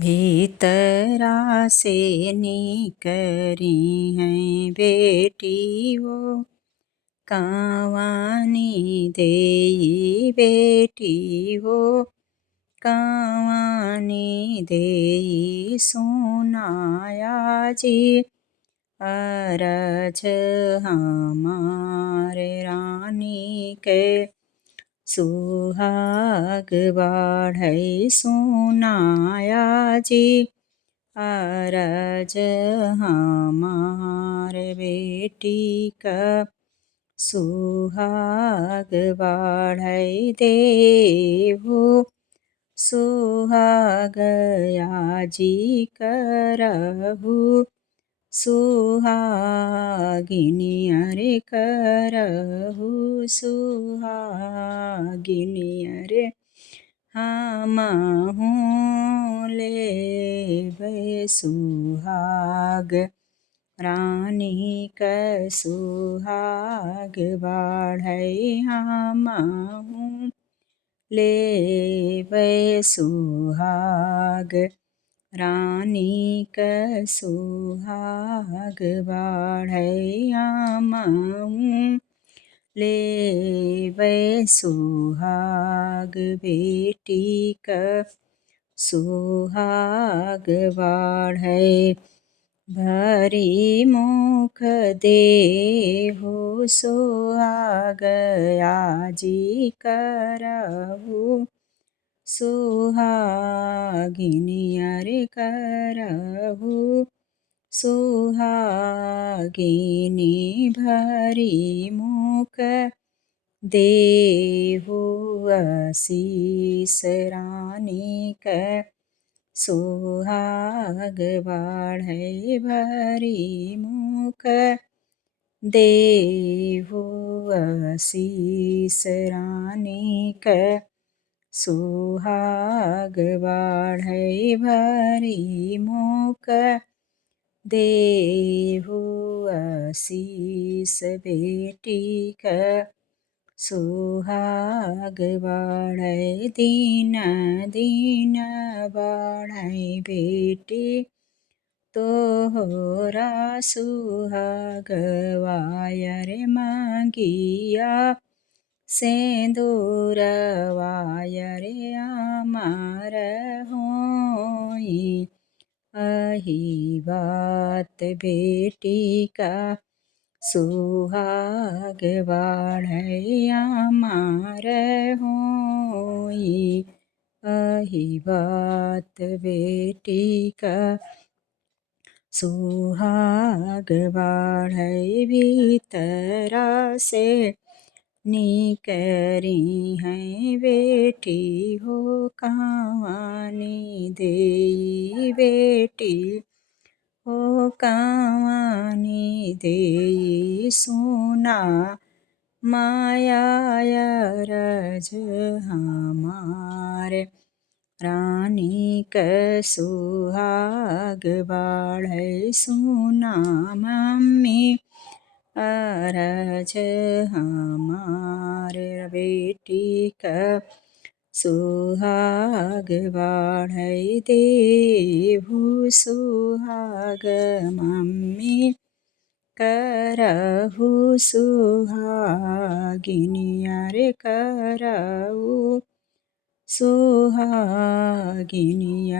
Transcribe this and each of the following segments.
भीतरा से निकरी हैं बेटी वो कावानी देई बेटी वो कावानी देई सुनाया जी अरज हमारे रानी के सुहाग बाढ़ै सुनाया जी अरज हमार बेटी का सुहाग बाढ़ै देहु सुहाग याजी करहु सुहागिनी अरे करहु सुहागिनी अरे हमहु लेबै सुहाग रानी क सुहाग बाढ़ै हमहु लेबै सुहाग रानी क सुहाग बाढ़ै हमहु लेबै सुहाग बेटी क सुहाग बाढ़ै भरी मुख देहु सुहाग याजी करहु सुहागिनी अरे करहु सुहागिनी भरी मुख देहु आशीष रानी क सुहाग बाढ़ै भरी मुख देहु आशीष रानी क सुहाग बाढ़ै भरी मुख देहु आशीष बेटी क सुहाग बाढ़ै दिन दिन बाढ़ै बेटी तोहरा सुहाग वायर मांगिया सिंदूर वायर अमर होई अही बात बेटी का सुहाग बाढ़ै अमर होई अही बात बेटी का सुहाग बाढ़ै भीतरा से निकरी हैं बेटी हो कावानी देई बेटी हो कावानी देई सुना माया अरज हमार रानी क सुहाग बाढ़ै सुना मम्मी अरज हमार बेटी क सुहाग बाढ़ै देहु सुहाग मम्मी करहु सुहागिनी अरे करहु सुहागिनी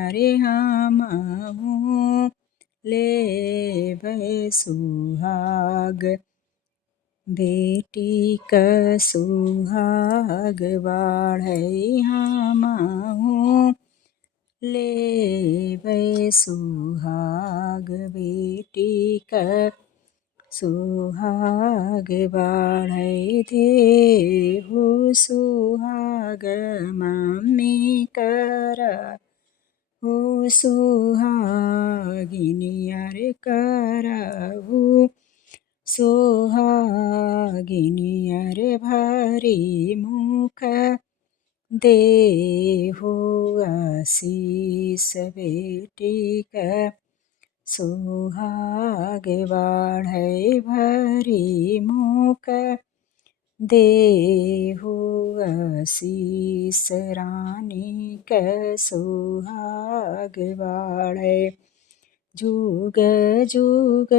अरे हमहु लेबै सुहाग बेटी क सुहाग बाढ़ै हमहु लेबै सुहाग बेटी क सुहाग बाढ़ै देहु सुहाग मम्मी करहु सुहागिनी अरे करहु सुहागिनी अरे भरी मुख देहु आशीष बेटी क सुहाग बाढ़ै भरी मुख देहु आशीष रानी क सुहाग बाढ़ै। जुग जुग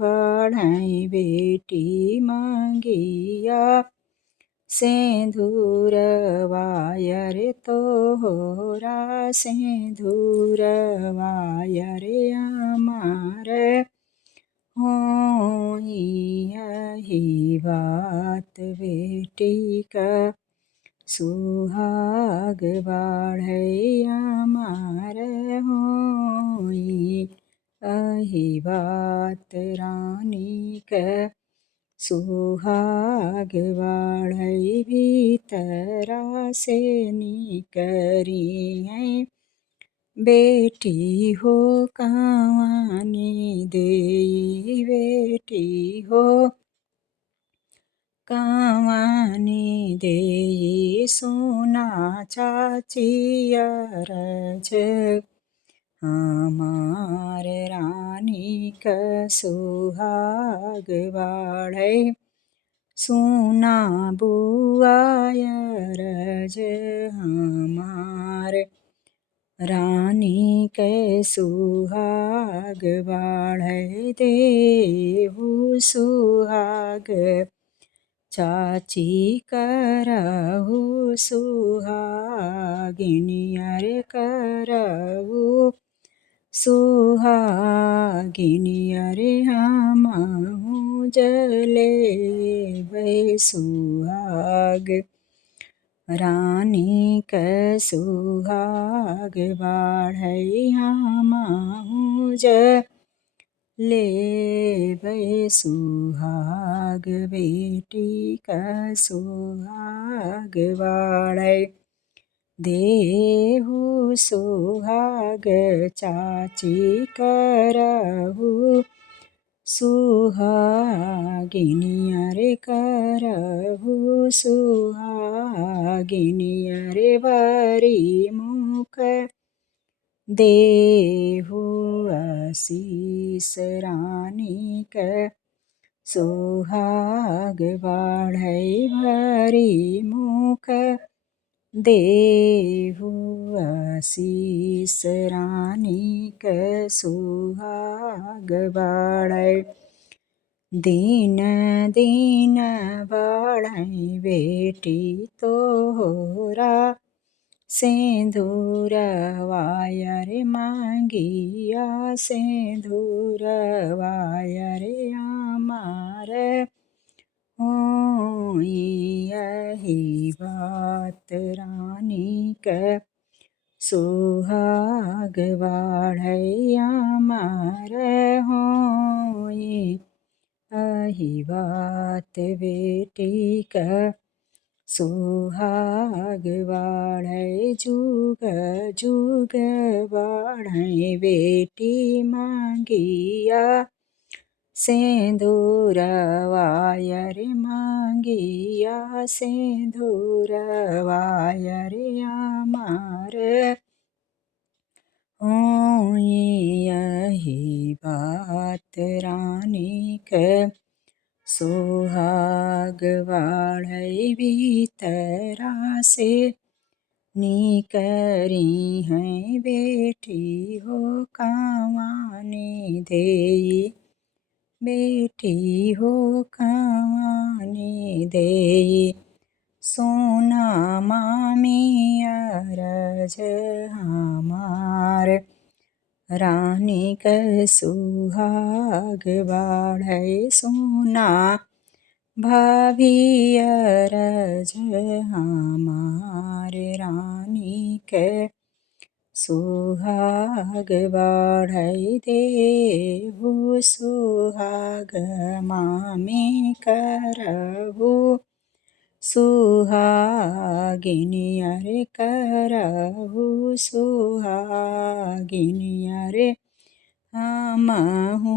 बाढ़ै बेटी मांगिया, सिंदूरवाय रे तोहरा सिंदूरवाय रे अमार। होई यही बात बेटी का सुहाग बाढ़ै अमार। होई यही बात रानी का सुहाग बाढ़ै। भीतरा से निकरी है बेटी हो कावानी देई, बेटी हो कावानी देई। सोना चाची अरज हमार रानी का सुहाग बाढ़ै। सुना बुआ अरज हमार रानी के सुहाग बाढ़ै। देहु सुहाग चाची करहु सुहागिनी अरे करहु सुहागिनी अरे हमहु जलेबै सुहाग रानी क सुहाग बाढ़ै। हमहु जलेबै सुहाग बेटी क सुहाग बाढ़ै। देहु सुहाग चाची करहु सुहागिनी अरे करहु सुहागिनी अरे। बरी मुख देहु आशीष रानी क सुहाग बाढ़ै। भरी मुख देहु आशीष रानी क सुहाग बाढ़ै। दिन दिन बाढ़ै बेटी तोहरा सिंदूरवाय रे मांगिया, सिंदूरवाय रे अमार। होई यही बात रानी क सुहाग बाढ़ै अमार। होई यही बात बेटी का सुहाग बाढ़ै। जुग जुग बाढ़ै बेटी मांगिया, सिंदूरवाय रे मांगिया, सिंदूरवाय रे अमार। होई यही बात रानी क सुहाग बाढ़ै। भीतरा से निकरी है बेटी हो कावानी देई, बेटी हो कावानी देई। सोना मामी अरज हमार रानी क सुहाग बाढ़ै। सोना भाभी अरज हमार रानी क सुहाग बाढ़ै। देहु सुहाग मामी करहु सुहागिनी अरे करहु सुहागिनी अरे। हमहु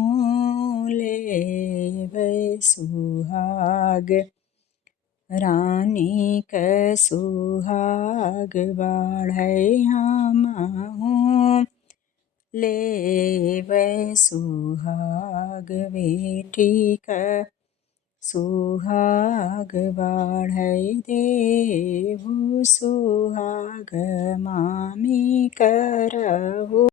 लेबै सुहाग रानी क सुहाग बाढ़ै। हमहु लेबै सुहाग बेटी क सुहाग बाढ़ै देहु सुहाग मामी करहु।